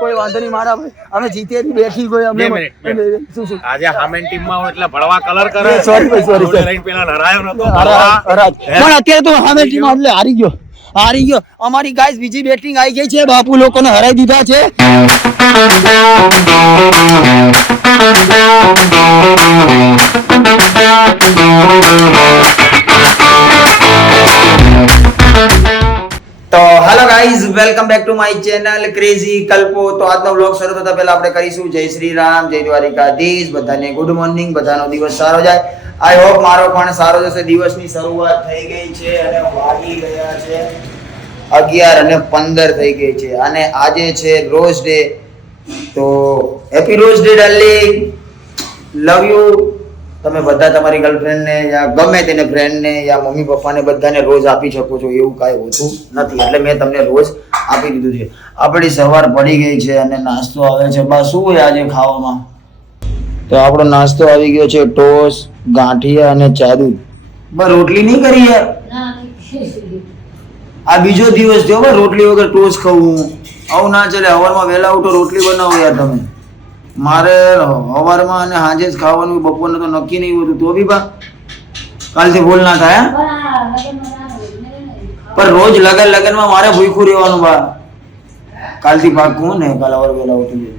કોઈ વાંધો નહીં મારા અમે જીતેલી બેઠી ગઈ અમે શું આજે હામેન ટીમમાં હોય એટલે ભળવા કલર કરે. સોરી ભાઈ સોરી લઈને પેલા હરાયો નતો. પણ અત્યારે તો હામેન ટીમ એટલે હારી ગયો અમારી ગાઈસ બીજી બેટિંગ આવી ગઈ છે બાપુ લોકોને હરાઈ દીધા છે તો hello guys welcome back to my channel crazy Kalpo. તો આજનો વ્લોગ શરૂ થતા પહેલા આપણે કરીશું જય શ્રી રામ, જય દ્વારિકાધીશ. બધાને ગુડ મોર્નિંગ, બધાનો દિવસ સારો જાય. આઈ હોપ મારો પણ સારો જશે. દિવસની શરૂઆત થઈ ગઈ છે અને વાગી ગયા છે 11:15 થઈ ગઈ છે અને આજે છે રોઝ ડે. તો happy rose day darling, love you. તમે બધા તમારી ગર્લફ્રેન્ડને યા ગમે તેને ફ્રેન્ડને યા મમ્મી પપ્પાને બધાને રોજ આપી શકો છો, એવું કાંઈ હોતું નથી. એટલે મેં તમને રોજ આપી દીધું છે. આપણી સવાર પડી ગઈ છે અને નાસ્તો આવે છે. બસ શું હોય આજે ખાવામાં? તો આપણો નાસ્તો આવી ગયો છે ટોસ્ટ, ગાંઠિયા અને ચા દૂધ. બસ રોટલી નહીં કરી યાર, આ બીજો દિવસ થયો. બસ રોટલી વગર ટોસ્ટ ખાવું આવું ના ચાલે. સવારમાં વહેલા ઉઠો રોટલી બનાવો યાર તમે. મારે સવારમાં અને સાંજે જ ખાવાનું, બપોરને તો નક્કી નહીં હોતું. તો બી બા કાલથી ભૂલ ના થાય. પણ રોજ લગનમાં મારે ભૂખ્યું રહેવાનું બા. કાલથી પાકું ને, કાલ સવાર વહેલા ઉઠી જજો.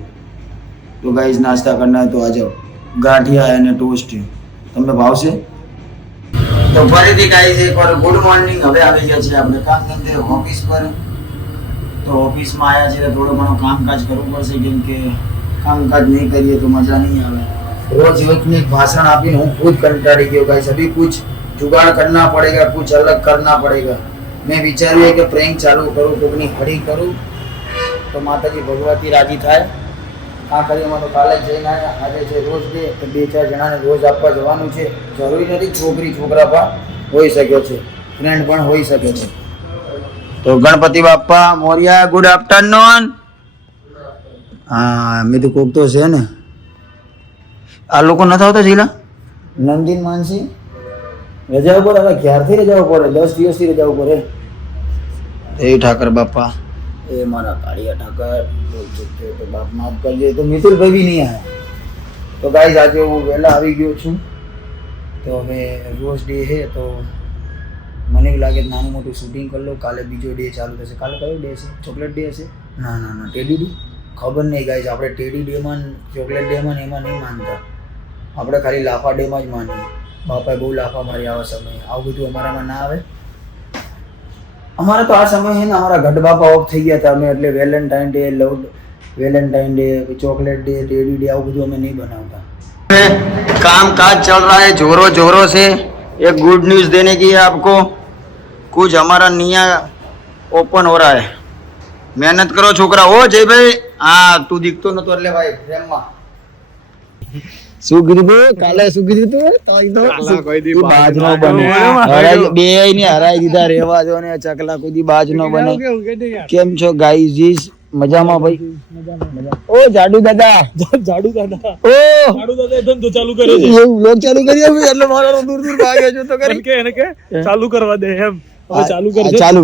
તો ગાઈસ નાસ્તા કરના તો આ જાઓ, ગાંઠિયા અને ટોસ્ટ તમને ભાવશે. તો ફરીથી ગાઈસ એકવાર ગુડ મોર્નિંગ. હવે આવી ગયા છે આપણે કામ ધંધે ઓફિસ પર. તો ઓફિસમાં આવ્યા છે, થોડું ઘણું કામકાજ કરવું પડશે, કેમ કે કામકાજ नहीं करिए तो मजा नहीं आवे. रोज एक ने भाषण आपी हूँ खुद कंटाड़ी गयो गाइस. अभी कुछ जुगाड़ करना पड़ेगा, कुछ अलग करना पड़ेगा. मैं विचार्યું है कि प्रेंक चालू करूँ, कोकनी खड़ी करूँ तो माताजी भगवती राजी थाय. આ કરીમાં તો કાલે જઈને આવ્યા. આજે છે રોજ ડે, તો 2-4 જણાને રોજ આપવા જવાનું છે. જરૂરી નથી છોકરી છોકરા પણ હોઈ શકે છે, ફ્રેન્ડ પણ હોઈ શકે છે. તો ગણપતિ બાપ્પા મોર્યા, ગુડ આફ્ટરનૂન. હા મેં તો કોક તો છે ને. આ લોકો નથી આવતા જીલા નંદીન માનસી રજા ઉપર. હવે ક્યારથી રજા ઉપર? 10 દિવસથી રજા ઉપર. એ ઠાકર બાપા, એ મારા કાળિયા ઠાકર, તો બાપ માફ કરજે. તો મિતુલભાઈ બી નહીં આવ્યા. તો ગાઈસ આજે હું વહેલા આવી ગયો છું. તો હવે રોઝ ડે છે, તો મને એવું લાગે નાનું મોટું શૂટિંગ કરી લો. કાલે બીજો ડે ચાલુ થશે. કાલે કયો ડે છે? ચોકલેટ ડે હશે? ના ટેડી ડે ખબર નહીં ગાઈસ. આપણે ટેડી ડેમાં, ચોકલેટ ડેમાં ને એમાં નહીં માનતા. આપણે ખાલી લાફા ડેમાં જ માનીએ. બાપાએ બહુ લાફા મારી આવા સમયે. આવું બધું અમારામાં ના આવે. અમારા તો આ સમય છે ને, અમારા ગઢ બાપા ઓફ થઈ ગયા હતા અમે. એટલે Valentine day, Valentine day, chocolate day, teddy day આવું બધું અમે નહીં બનાવતા. કાमकाज चल रहा है जोरों जोरों से. एक गुड न्यूज़ देने की है आपको. कुछ हमारा निया ओपन हो रहा है. મહેનત કરો છોકરા. ઓ જય ભાઈ, હા તું દીખતો નતો એટલે ભાઈ ફ્રેમમાં. શું કીધું તું કાલે? શું કીધું તું? તું બાજ નો બને. બે ને હરાઈ દીધા. રેવા જો ને ચકલા કુદી બાજ નો બને. કેમ છો ગાઈસ? જીસ મજામાં ભાઈ? ઓ જાડુ દાદા, જાડુ દાદા, ઓ જાડુ દાદા ધંધો ચાલુ કર્યો છે. એવું લોક ચાલુ કર્યો છે એટલે મારો દૂર ભાગે છે. તો કરી કે એને કે ચાલુ કરવા દે એમ. ચાલુ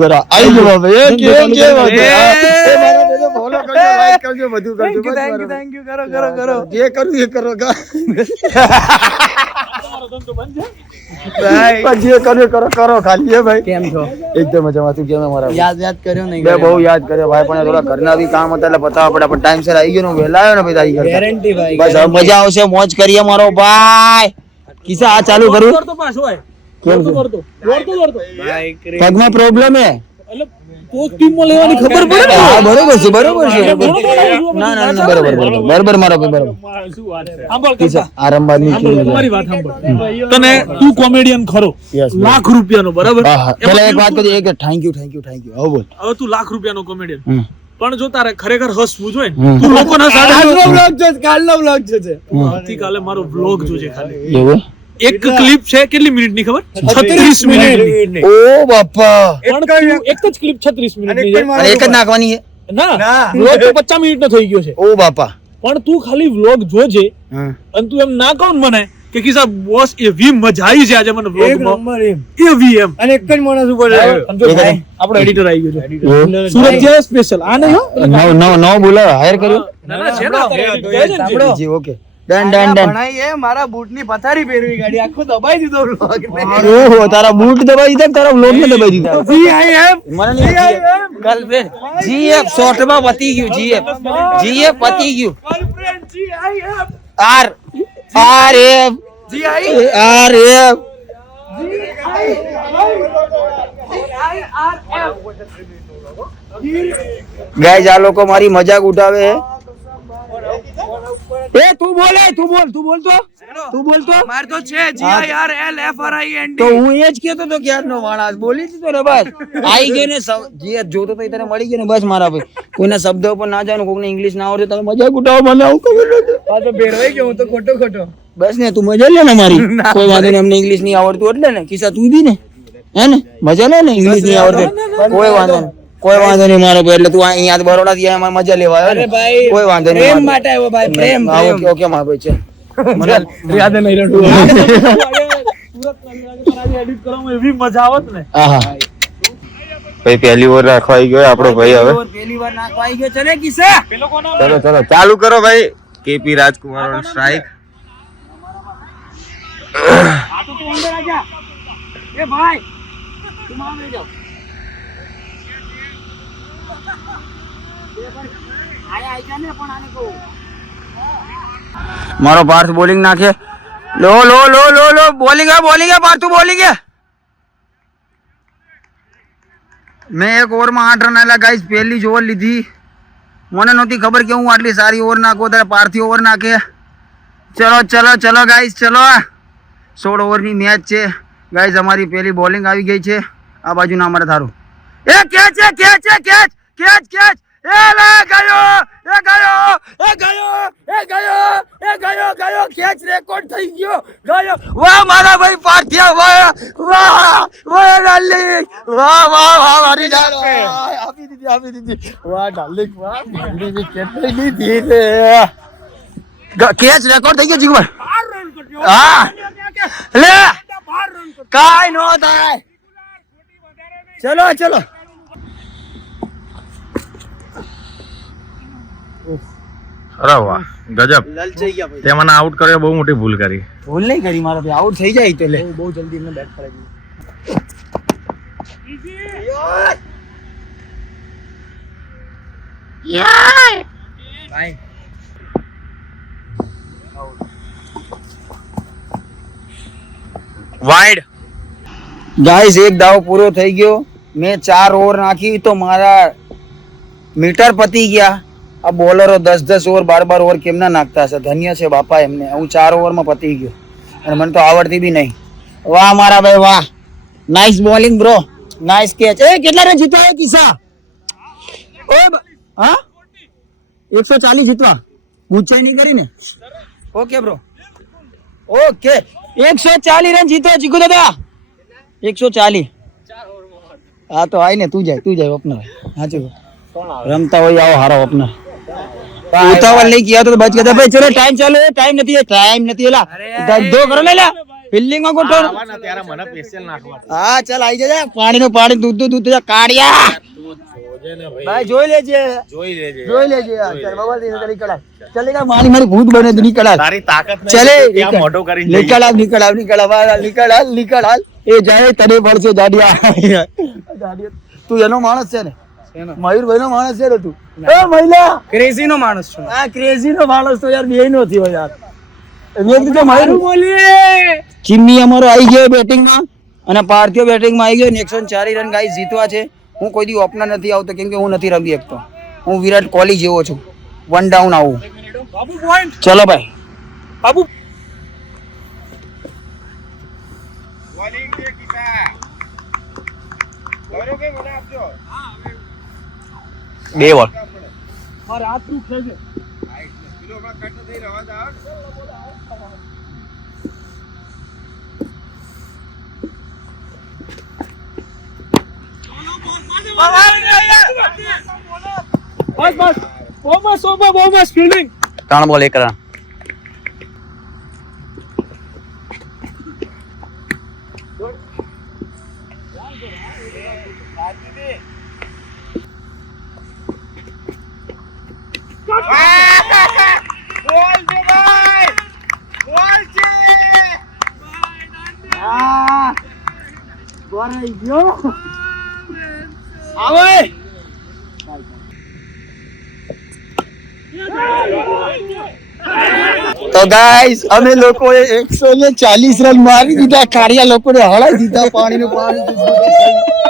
કરો. આવી ગયો ભાઈ. એ કેમ એ મારા બેનો ફોલો કરજો, લાઈક કરજો, બધું કરજો. થેન્ક યુ કરો. જે કરું એ કરો. તમારો ધંધો બંધ છે ભાઈ. જે કરો ખાલી. હે ભાઈ કેમ છો? એકદમ મજામાં. તું કેમ? અમારા યાદ કર્યો નહીં? મેં બહુ યાદ કર્યો ભાઈ, પણ થોડા ઘરના બી કામ હતા એટલે પતાવવા પડે. પણ ટાઈમ સર આવી ગયો ને, વહેલા આવ્યો ને ભાઈ. આવી ગેરંટી ભાઈ. બસ હવે મજા આવશે, મોજ કરીએ મારો ભાઈ. કિસ્સા આ ચાલુ કરું તો પાછો હોય. પગમાં પ્રોબ્લેમ હે એટલે કોક ટીમમાં લેવાની ખબર પડે ને. હા બરોબર છે. ના બરોબર મારો બરોબર. શું વાત છે? સાંભળ કિસ્સા આ રંબાની તમારી વાત સાંભળ. તને તું કોમેડિયન ખરો, લાખ રૂપિયાનો બરાબર. પેલા એક વાત કહી, એક થેન્ક યુ. હવે બોલ. હવે તું લાખ રૂપિયાનો કોમેડિયન, પણ જો તારે ખરેખર હસવું જોઈએ ને, તું લોકોના કાલનો વ્લોગ છે. આવતીકાલે મારો વ્લોગ જોજે ખાલી. એવું એક ક્લિપ છે કેટલી મિનિટની ખબર? 36 મિનિટ. ઓ બાપા, એક જ ક્લિપ 36 મિનિટની છે અને એક જ નાખવાની છે. ના વ્લોગ તો 50 મિનિટનો થઈ ગયો છે. ઓ બાપા, પણ તું ખાલી વ્લોગ જોજે અને તું એમ ના કહું મને કે કિસા બોસ એવી મજા આવી છે આજે મને એક vlogમાં. નંબર એમ એવી એમ અને એક જ માણસ ઉપર સમજો ભાઈ, આપણો એડિટર આવી ગયો છે સુરત જે સ્પેશિયલ આ નહીં હો નવો બોલાવો હાયર કર્યો ના ના છે ને અત્યારે edit છે ને. જી ઓકે ડન ડન ડન ભણાઈ એ મારા બૂટની પથારી ફેરવી ગાડી આખો દબાઈ દીધો vlog ને. ઓહો તારા બૂટ દબાઈ દીધા કે તારા વ્લોગ ને દબાઈ દીધા GIF મને નહીં ગર્લફ્રેન્ડ GF શોર્ટમાં પતી ગયું GF પતી ગયું Girlfriend GIF. R R F R F guys આ લોકો મારી મજાક ઉઠાવે છે તું બોલ તો માર તો છે GIRLFRIND તો હું એ જ કેતો તો ક્યારનો માણસ બોલી દીધો ને બસ આઈ ગયો ને જે જોતો તો એ તને મળી ગયો ને બસ મારા ભાઈ કોઈના શબ્દો પર ના જાણો કોઈને ઇંગ્લિશ ના આવડે તમે મજાક ઉઠાવો મને આવું ખબર નથી આ તો ભેરવાઈ ગયો હું તો ખોટો બસ ને તું મજા લે ને મારી કોઈ વાંધો નહીં અમને ઇંગ્લિશ નહીં આવડતું એટલે ને કિસ્સા તું બી ને હે ને મજા લે ને ઇંગ્લિશ નહીં આવડતું કોઈ વાંધો નહીં મારો ભાઈ એટલે તું અહીંયા બરોડા થી અહીંયા મજા લેવા આવ્યો ને ભાઈ કોઈ વાંધો નહીં પ્રેમ માટે આવ્યો ભાઈ પ્રેમ ઓકે ઓકે મારો ભાઈ છે મને યાદ નહીં રડું સુરત એડિટ કરવામાં એવી મજા આવત ને હા હા ભાઈ પહેલી ઓવર રાખવા આવી ગયો આપણો ભાઈ હવે પહેલી વાર નાખવા આવી ગયો છે ને કિસ્સા ચલો ચલો ચાલુ કરો ભાઈ કેપી રાજકુમાર ઓન સ્ટ્રાઇક આ તો તું અંદર આજા એ ભાઈ તું મામે જાઓ આયા આજા ને પણ આને કહું મારો પાર્થ બોલિંગ નાખે લો લો લો લો લો બોલિંગ है पार्थू बोलिंग है મેં એક ઓવરમાં 8 રન આલ્યા ગાઈસ પહેલી જ ઓવર લીધી મને નહોતી ખબર કે હું આટલી સારી ઓવર નાખું ત્યારે પાર્થી ઓવર નાખે ચલો ગાઈસ ચલો 16 ઓવરની મેચ છે ગાઈસ અમારી પહેલી બોલિંગ આવી ગઈ છે આ બાજુ ના અમારે થારું એ કેચ એ લે ગયો કેચ રેકોર્ડ થઈ ગયો વાહ મારા ભાઈ પાર્થિયા વાહ ડાર્લિંગ વાહ મારી ડાર્લિંગ આપી દીધી વાહ ડાર્લિંગ વાહ દીદી કેટલી લીધી રે કેચ રેકોર્ડ થઈ ગયો જીગર હા લે કાઈ નો થાય ચલો અરે વાહ ગજબ તે મને આઉટ કર્યો બહુ મોટી ભૂલ કરી ભૂલ નહીં કરી મારા ભાઈ આઉટ થઈ જાય તો લે બહુ જલ્દી એમને બેટ કરાવી વાઇડ ગાઈસ એક દાવ પૂરો થઈ ગયો મેં 4 ઓવર નાખી તો મારા મીટર પતી ગયા આ બોલરો 10 ઓવર 12 ઓવર કેમ ના નાખતા હશે ધન્ય છે બાપા એમને હું 4 ઓવરમાં પતી ગયો અને મને તો આવડતી બી નહીં વાહ મારા ભાઈ વાહ nice bowling bro nice catch એ કેટલા રન જીત્યા એ કિસ્સા હા 140 જીતવા ઊંચાઈ નહીં કરીને ઓકે બ્રો ઓકે 140 રન જીતો ચીકુ દાદા 140 હા તો આય ને તું જાય ઓપનર સાચું રમતા હોય આવો હારો ઓપનર ઉતાવળ નહીં કિયા તો બચ ગયા ભાઈ ચલો ટાઈમ નથી એલા ધંધો કરો ને લા ફિલ્ડિંગ માં ગોઠો ત્યારે મને સ્પેશિયલ નાખવા હા ચાલ આવી જજે પાણી દૂધ કાઢ્યા ભાઈ જોઈ લેજે યાર ચાલ બાબા દે નીકળા ચલેગા મારી ભૂત બને તો નીકળા તારી તાકાત ચલે ત્યાં મોટો કરી નીકળ એ જાય તને પડશે જાડિયા તું એનો માણસ છે ને મયુરભાઈ નો માણસ છે ને તું એ મહિલા ક્રેઝી નો માણસ છું આ ક્રેઝી નો માણસ તો યાર બે નો થયો યાર મેં કીધું મયુર બોલીએ ચિમ્મી અમારો આવી ગયો બેટિંગ માં અને પાર્થિવ બેટિંગ માં આવી ગયો 104 રન ગાઈસ જીતવા છે હું કોઈ દી ઓપનર નથી આવતો કેમ કે હું નથી રમી શકતો હું વિરાટ કોહલી જેવો છું વન ડાઉન આવું બાબુ પોઈન્ટ ચલો ભાઈ બાબુ બોલિંગ છે કિસા બરોબર મને આપજો 2 ઓવર મારે હાથ દુખ છે કિલો માં કટ થઈ રવા દા બસ ફિલ્ડિંગ 3 બોલ 1 રન તો ગાઈસ અમે લોકોએ 140 રન મારી દીધા, કાળિયા લોકોને હળાઈ દીધા, પાણીનું પાણી.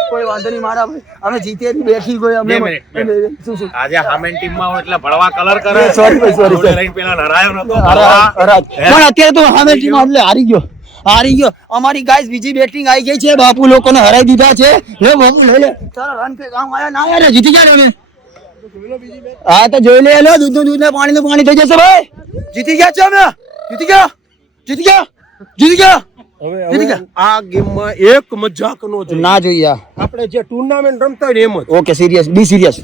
કોઈ વાંધો નહીં મારા ભાઈ, અમે જીતે બેઠી ગયો અમે. શું આજે હામેન ટીમ માં હોય એટલે ભળવા કલર કરે. સોરી ભાઈ, સોરી. પેલા હરાયો નતો. પણ અત્યારે તો હામે ટીમ એટલે હારી ગયો. અમારી ગાઈસ બીજી બેટિંગ આવી ગઈ છે, બાપુ લોકોને હરાઈ દીધા છે. લે બાપુ લઈ લે, તારા રન પે કામ આયા ના આયા, જીતી ગયા અમે. હા તો જોઈ લે, લો દૂધ ને પાણી થઈ જશે ભાઈ. જીતી ગયા છે અમે, જીતી ગયા. આ ગેમમાં એક મજાક નો જોઈએ. ના જોઈએ આપણે જે ટુર્નામેન્ટ રમતા હોય ને એમ જ. ઓકે, સિરિયસ, બી સિરિયસ.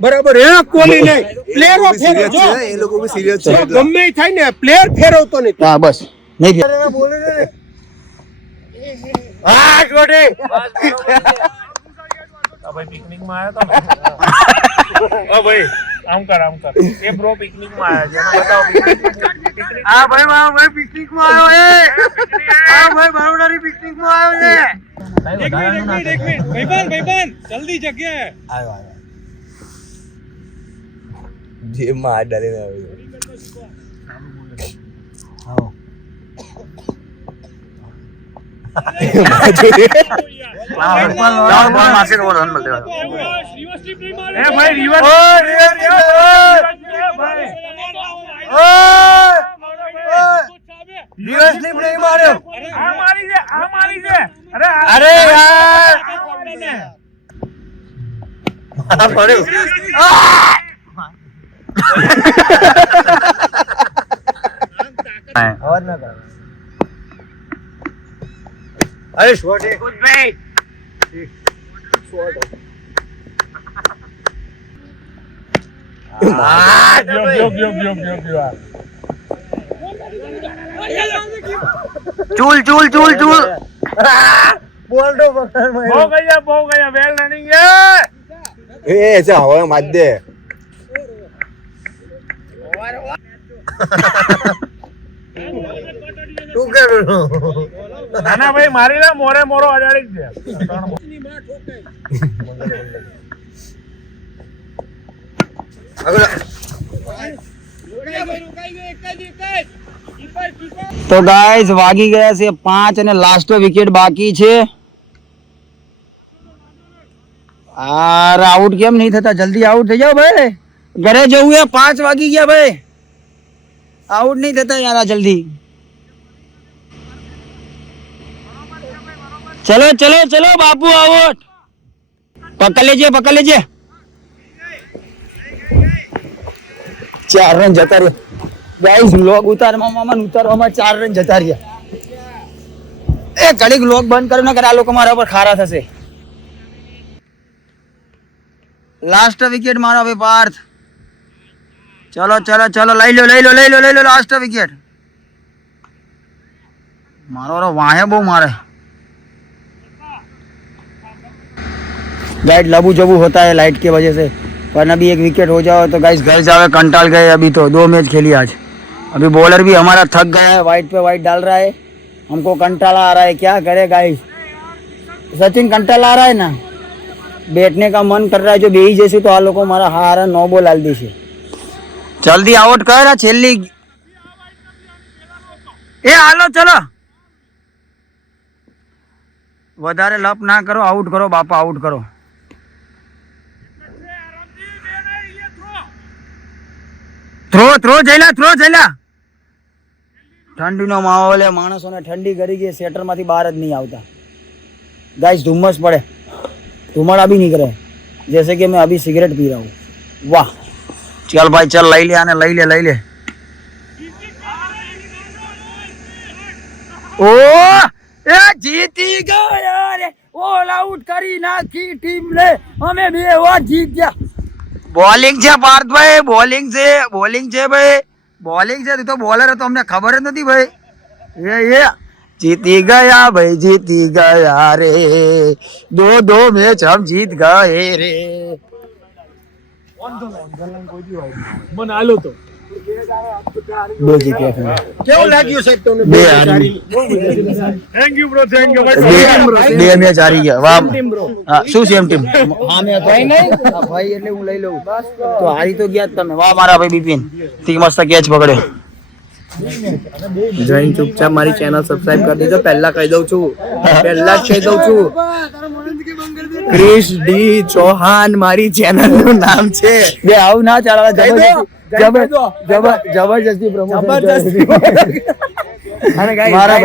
બરાબર, એક કોલી નહીં, પ્લેયરો ફેરવજો. એ લોકો બી સિરિયસ છે. ગમે ઈ થાય ને, પ્લેયર ફેરવતો નહીં. હા બસ, નહીં હા જોડે ભાઈ પિકનિક માં આવ્યો તો ઓ ભાઈ આમ કર એ બ્રો પિકનિક માં આવ્યા છે બતાવો પિકનિક. હા ભાઈ પિકનિક માં આવ્યો છે. હા ભાઈ બારોડાની પિકનિક માં આવ્યો છે. એક મિનિટ ભાઈબંધ જલ્દી જગ્યાએ આવ્યો. જેમાં હાથ ડાલીને આવે છે. અરે યાર અવાજ ના કરો. અરે છોડે ચૂલ બોલ દો બહુ ગયા વેલ રનિંગ એ છે હવે માર દે. તું કેવું નાના ભાઈ મારી લે મોરો અડાડી જ તો ગાઈસ વાગી ગયા છે 5 અને લાસ્ટ વિકેટ બાકી છે. યાર આઉટ કેમ નહીં થતા? જલ્દી આઉટ થઈ જાઓ ભાઈ, ઘરે જવું છે. 5 વાગી ગયા ભાઈ, આઉટ નહીં થતા યાર જલ્દી. ચલો બાપુ આઉટ. પકડ લેજે. 4 રન જતા રહ્યા ગાઈસ. વ્લોગ ઉતારવામાં 4 રન જતા રહ્યા. એ ઘડીક વ્લોગ બંધ કરો, નકર આ લોકો મારા પર ખારા થશે. લાસ્ટ વિકેટ મારો ભાઈ પાર્થ. ચલો લઈ લો લાસ્ટ વિકેટ. मारो वाहे बहु मारे गाइड लबू जबू होता है लाइट की वजह से, वरना अभी एक विकेट हो जाओ तो गाइस घर जावे कंटाल गए। अभी तो 2 मैच खेली आज, अभी बॉलर भी हमारा थक गया है, वाइट पे वाइट डाल रहा है, हमको कंटाला आ रहा है। क्या करे गाइस, सचिन कंटाला आ रहा है ना, बैठने का मन कर रहा है जो बेई जैसे। तो आ लोग मारा हारा 9 बॉल डाल दी है, जल्दी आउट कर छेली ए हालो चलो વધારે લપ ના કરો, આઉટ કરો બાપા, આઉટ કરો। થ્રો જઈલા ઠંડીનો માહોલ है, માણસોને ઠંડી કરી ગઈ, સેટર માંથી બહાર જ નહીં આવતા गाइस। धुम्मस पड़े, धुमाड़ा भी निकले जैसे कि मैं अभी सिगरेट पी रहा हूँ। वाह चल भाई चल, लई ले आने, लई ले ओ ए जीती गया रे, ऑल आउट करी नाखी टीम ले, हमें बे વાર जीत गया। બોલિંગ છે પાર્થભાઈ, બોલિંગ છે ભાઈ, બોલિંગ છે। તું તો બોલર હતો, અમને ખબર જ નથી ભાઈ। એ जीती गया भाई, जीती गया रे, 2-2 मैच हम जीत गए रे। મને આલો તો બે જીત્યા કેવું લાગ્યું સાહેબ તમને બે હારી thank you bro thank you બે મેચ હારી ગયા વાહ હા શું સેમ ટીમ હા મેં ભાઈ નહીં ભાઈ એટલે હું લઈ લઉં તો હારી તો ગયા જ તમે વાહ મારા ભાઈ બિપિન તી મસ્ત કેચ પકડ્યો જૈન ચૂપચાપ મારી ચેનલ સબસ્ક્રાઇબ કરી દેજો પહેલા કહી દઉં છું ક્રિશ ડી ચૌહાણ મારી ચેનલ નું નામ છે બે આવું ના ચાલે જબરજસ્તી પ્રમોશન મારા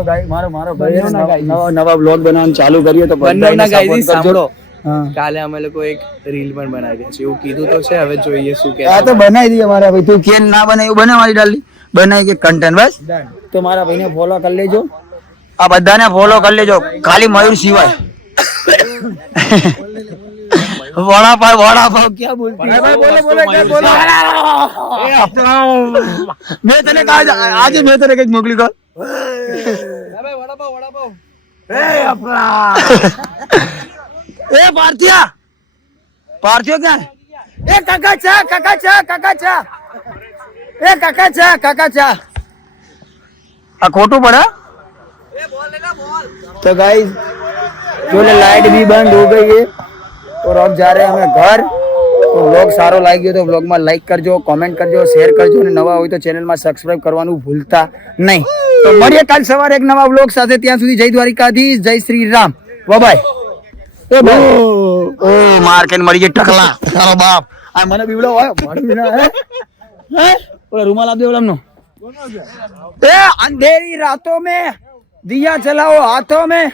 ભાઈ નવા બ્લોગ બનાવવાનું ચાલુ કર્યો તો બંનેના ગાઈઝ સાંભળો હા કાલે અમે લોકો એક રીલ પણ બનાવી છે એવું કીધું તો છે હવે જોઈએ શું કે આ તો બનાવી દઈએ મારા ભાઈ તું કેમ ના બનાવ્યું બને મારી ડાલી બનાવી કે કન્ટેન્ટ બસ તો મારા ભાઈને ફોલો કરી લેજો આ બધાને ફોલો કરી લેજો ખાલી મયુર સિવાય વડાપાવ ક્યાં બોલતી મેં તને આજે મેં તને કઈક મોકલી કર એ પાર્થિયો ક્યાં એ કાકા ચા આ ખોટું પડે तो गाइस जो लाइट भी बंद हो गई है और अब जा रहे हैं हमें घर तो व्लॉग सारो लागी तो व्लॉग में लाइक करजो कमेंट करजो शेयर करजो ने नवा હોય તો ચેનલ માં સબસ્ક્રાઇબ કરવાનું ભૂલતા નહીં તો મળીએ કાલ સવારે એક નવા વ્લોગ સાથે ત્યાં સુધી જય દ્વારિકાધીશ જય શ્રી રામ બાય ઓ માર કે મરી ગઈ ટકલા તારો બાપ આ મને બીવડો હોય મારું ના હે ઓલા રૂમાલ આપ દે ઓલાનો ए अंधेरी रातों में दिया जलाओ हाथों में